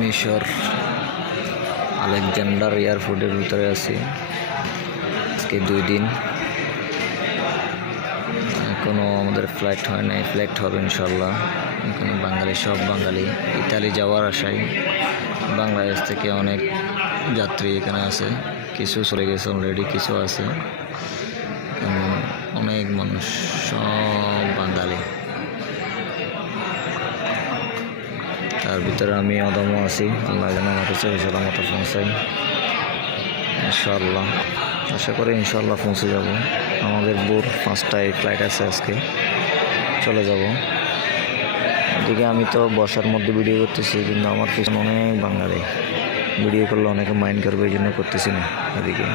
মিশর আলেকজান্ডার এয়ারপোর্টের ভিতরে আছি। আজকে 2 দিন, এখনো আমাদের ফ্লাইট হয় নাই, ফ্লাইট হবে ইনশাল্লাহ। এখানে বাঙালি, সব বাঙালি। ইতালি যাওয়ার আশায় বাংলাদেশ থেকে অনেক যাত্রী এখানে আছে, কিছু চলে গেছে অলরেডি, কিছু আছে। অনেক মানুষ, সব বাঙালি। তার ভিতরে আমি অদম্য আছি। আল্লাহ যেন আমাকে চোখে সালামত পৌঁছাই ইনশাল্লাহ। আশা করি ইনশাল্লাহ পৌঁছে যাব। আমাদের ভোর 5টায় ফ্লাইট আছে, আজকে চলে যাব। এদিকে আমি তো বসার মধ্যে ভিডিও করতেছি, কিন্তু আমার পিছনে অনেক বাঙালি। ভিডিও করলে অনেকে মাইন্ড করবে, এই জন্য করতেছি না। এদিকে